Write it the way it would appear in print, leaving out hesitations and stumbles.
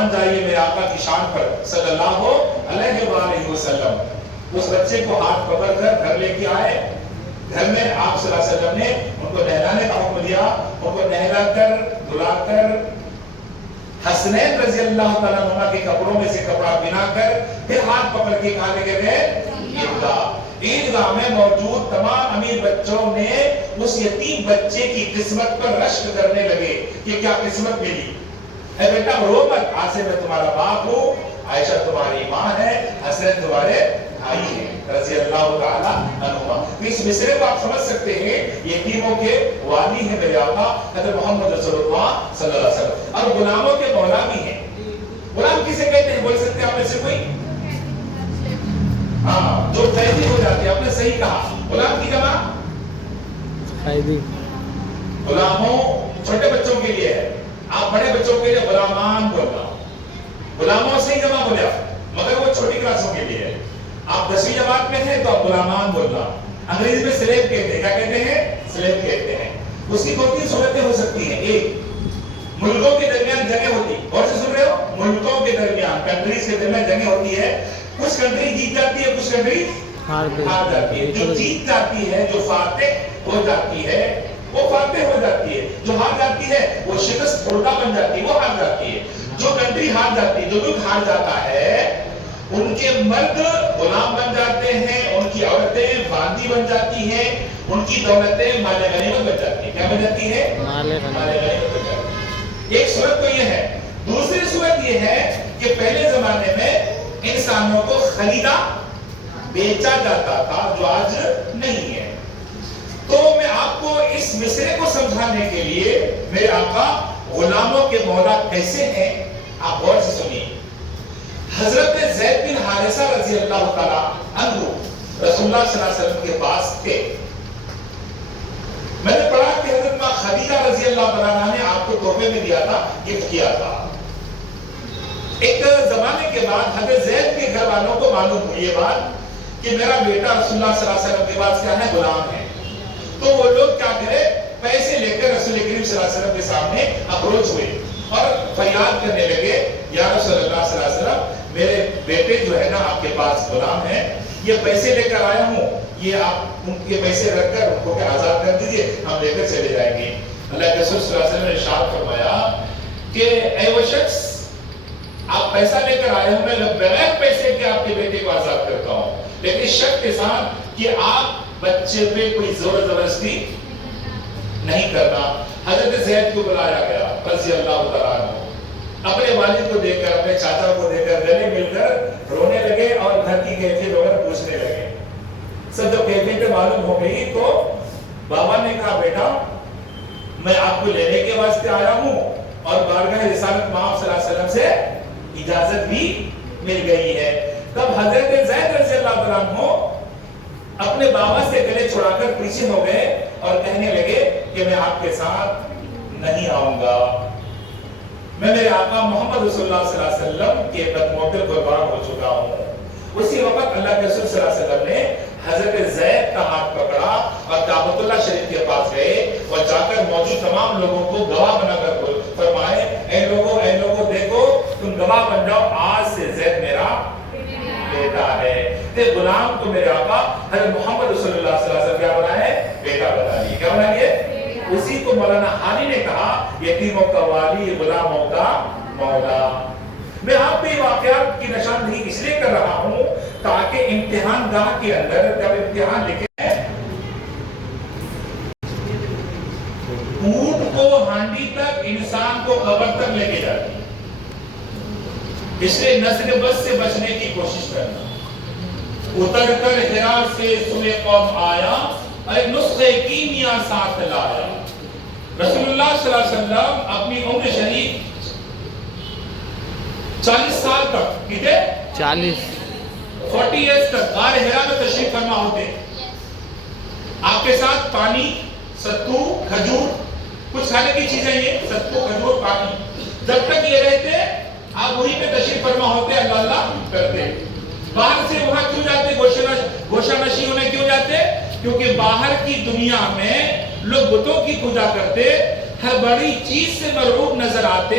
قربان جائیے میرے آقا کی شان پر صلی اللہ علیہ وآلہ وسلم۔ اس بچے کو ہاتھ پکڑ کر گھر لے کے آئے، گھر میں آپ صلی اللہ علیہ وسلم نے ان کو نہلانے کا حکم دیا، ان کو نہلا کر دھلا کر حسنین رضی اللہ تعالیٰ عنہ کے کپڑوں میں سے کپڑا بنا کر پھر ہاتھ پکڑ کے کہا لے گئے عیدگاہ میں موجود تمام امیر بچوں نے اس یتیم بچے کی قسمت پر رشک کرنے لگے کہ کیا قسمت ملی، اے بیٹا رو مت، آج سے میں تمہارا باپ ہوں، عائشہ تمہاری ماں ہے، حسنین تمہارے بھائی ہیں رضی اللہ تعالیٰ عنہما۔ اس مصرے کو آپ سمجھ سکتے ہیں، یتیموں کے والی ہیں میرے آقا حضرت محمد رسول اللہ صلی اللہ علیہ وسلم، اور غلاموں کے مولا بھی ہیں۔ غلام کسے کہتے ہیں، بول سکتے ہیں آپ میں سے کوئی؟ ہاں، جو قیدی ہو جاتے ہیں، آپ نے صحیح کہا، غلام کی جمع قیدی۔ غلاموں چھوٹے بچوں کے لیے ہے، آپ بڑے بچوں کے لیے غلامان بولنا، غلاموں سے ہی جمع بولیا، مگر وہ چھوٹی کلاسوں کے لیے ہے۔ آپ 10ویں جماعت میں ہیں تو آپ غلامان بولنا، انگریزی میں سلیب کہتے ہیں، کیا کہتے ہیں؟ سلیب کہتے ہیں۔ اس کی 2-3 صورتیں ہو سکتی ہیں۔ ایک، ملکوں کے درمیان جنگیں ہوتی، اور سے سن رہے ہو، ملکوں کے درمیان، کنٹریز کے درمیان جنگیں ہوتی ہے، کچھ کنٹری جیت جاتی ہے، کچھ کنٹری ہار جاتی ہے۔ جو جیت جاتی ہے، جو فاتح ہو جاتی ہے وہ فاتح ہو جاتی ہے، جو ہار جاتی ہے وہ شکست خوردہ بن جاتی ہے، وہ ہار جاتی ہے۔ جو کنٹری ہار جاتی ہے، جو ملک ہار جاتا ہے، ان کے مرد غلام بن جاتے ہیں، ان کی عورتیں باندی بن جاتی ہیں، ان کی دولتیں مال غنیمت بن جاتی ہیں۔ کیا بن جاتی ہے؟ مال غنیمت بن جاتی ہے۔ ایک صورت تو یہ ہے۔ دوسری صورت یہ ہے کہ پہلے زمانے میں انسانوں کو خریدا بیچا جاتا تھا، جو آج نہیں ہے۔ تو میں آپ کو اس مصرے کو سمجھانے کے لیے میرے آقا غلاموں کے مولا کیسے ہیں آپ غور سے سنیے۔ حضرت زید بن حارثہ رضی اللہ تعالیٰ عنہ رسول اللہ صلی اللہ علیہ وسلم کے پاس تھے۔ میں نے پڑھا کہ حضرت ماں خدیجہ رضی اللہ تعالیٰ نے آپ کو تحفے میں دیا تھا، گفٹ کیا تھا۔ ایک زمانے کے بعد حضرت زید کے گھر والوں کو معلوم ہوئی یہ بات کہ میرا بیٹا رسول اللہ صلی اللہ علیہ وسلم کے پاس کیا ہے؟ غلام ہے۔ تو وہ لوگ کیا کرے، پیسے لے کر رسول کریم صلی اللہ علیہ وسلم کے سامنے اپروچ ہوئے اور فریاد کرنے لگے، یا رسول اللہ صلی اللہ علیہ وسلم، میرے بیٹے جو ہے نا آپ کے پاس غلام ہے، یہ پیسے لے کر آیا ہوں، یہ آپ ان کے پیسے رکھ کر ان کو آزاد کر دیجئے، ہم لے کر چلے جائیں گے۔ اللہ کے رسول صلی اللہ علیہ وسلم نے ارشاد فرمایا کہ اے وہ شخص، آپ پیسہ لے کر آئے ہوں، میں بغیر پیسے کے آپ کے بیٹے کو آزاد کرتا ہوں، لیکن شرط کے ساتھ کہ آپ بچے پہ کوئی زور زبردستی نہیں کرنا۔ حضرت زید کو بلایا گیا رضی اللہ تعالیٰ عنہ، اپنے والد کو دیکھ کر، اپنے چاچا کو دیکھ کر گلے مل کر رونے لگے اور گھر کی کیفیت وغیرہ پوچھنے لگے۔ سب جب کیفیت معلوم ہو گئی تو بابا نے کہا، بیٹا میں آپ کو لینے کے واسطے آیا ہوں اور بارگاہ رسالت مآب صلی اللہ علیہ وسلم سے اجازت بھی مل گئی ہے۔ تب حضرت زید رضی اللہ تعالیٰ عنہ اپنے بابا سے گلے چھڑا کر پیچھے ہو گئے اور کہنے لگے کہ میں آپ کے ساتھ نہیں آؤں گا، میں میرے آقا محمد رسول اللہ صلی اللہ علیہ وسلم کے قدموں پر قربان ہو چکا ہوں۔ اسی وقت اللہ کے رسول صلی اللہ علیہ وسلم نے حضرت زید کا ہاتھ پکڑا اور کعبۃ اللہ شریف کے پاس گئے اور جا کر موجود تمام لوگوں کو گواہ بنا کر فرمائے، اے لوگوں دیکھو، تم گواہ بن جاؤ، آج سے زید میرا بیٹا ہے۔ تے غلام کو میرے آقا حضرت محمد رسول اللہ صلی اللہ علیہ وسلم کیا بنا ہے؟ بیٹا بنا لیے۔ کیا بنا لیے؟ اسی کو مولانا حانی نے کہا، یتیموں کا والی، غلاموں کا مولا۔ میں آپ پہ واقعات کی نشاندہی اس لیے کر رہا ہوں تاکہ امتحان گاہ کے اندر جب امتحان لکھے اونٹ کو ہانڈی تک، انسان کو قبر تک لے کے جاتی، اس لیے نظر بس سے بچنے کی کوشش کرنا۔ اتر کر حرا سے سوئے قوم آیا، ایک نسخے کیمیا ساتھ لایا۔ رسول اللہ صلی اللہ علیہ وسلم اپنی عمر شریف 40 سال تک، کتنے؟ 40 ایئرز تک غار حرا میں تشریف فرما ہوتے۔ آپ کے ساتھ پانی، ستو، کھجور، کچھ کھانے کی چیزیں، یہ ستو، کھجور، پانی، جب تک یہ رہتے آپ وہیں پہ تشریف فرما ہوتے، اللہ اللہ کرتے۔ باہر سے وہاں کیوں جاتے؟ گوشہ نشی ہونے کیوں جاتے؟ کیونکہ باہر کی دنیا میں لوگ بتوں کی پوجا کرتے، ہر بڑی چیز سے مرعوب نظر آتے،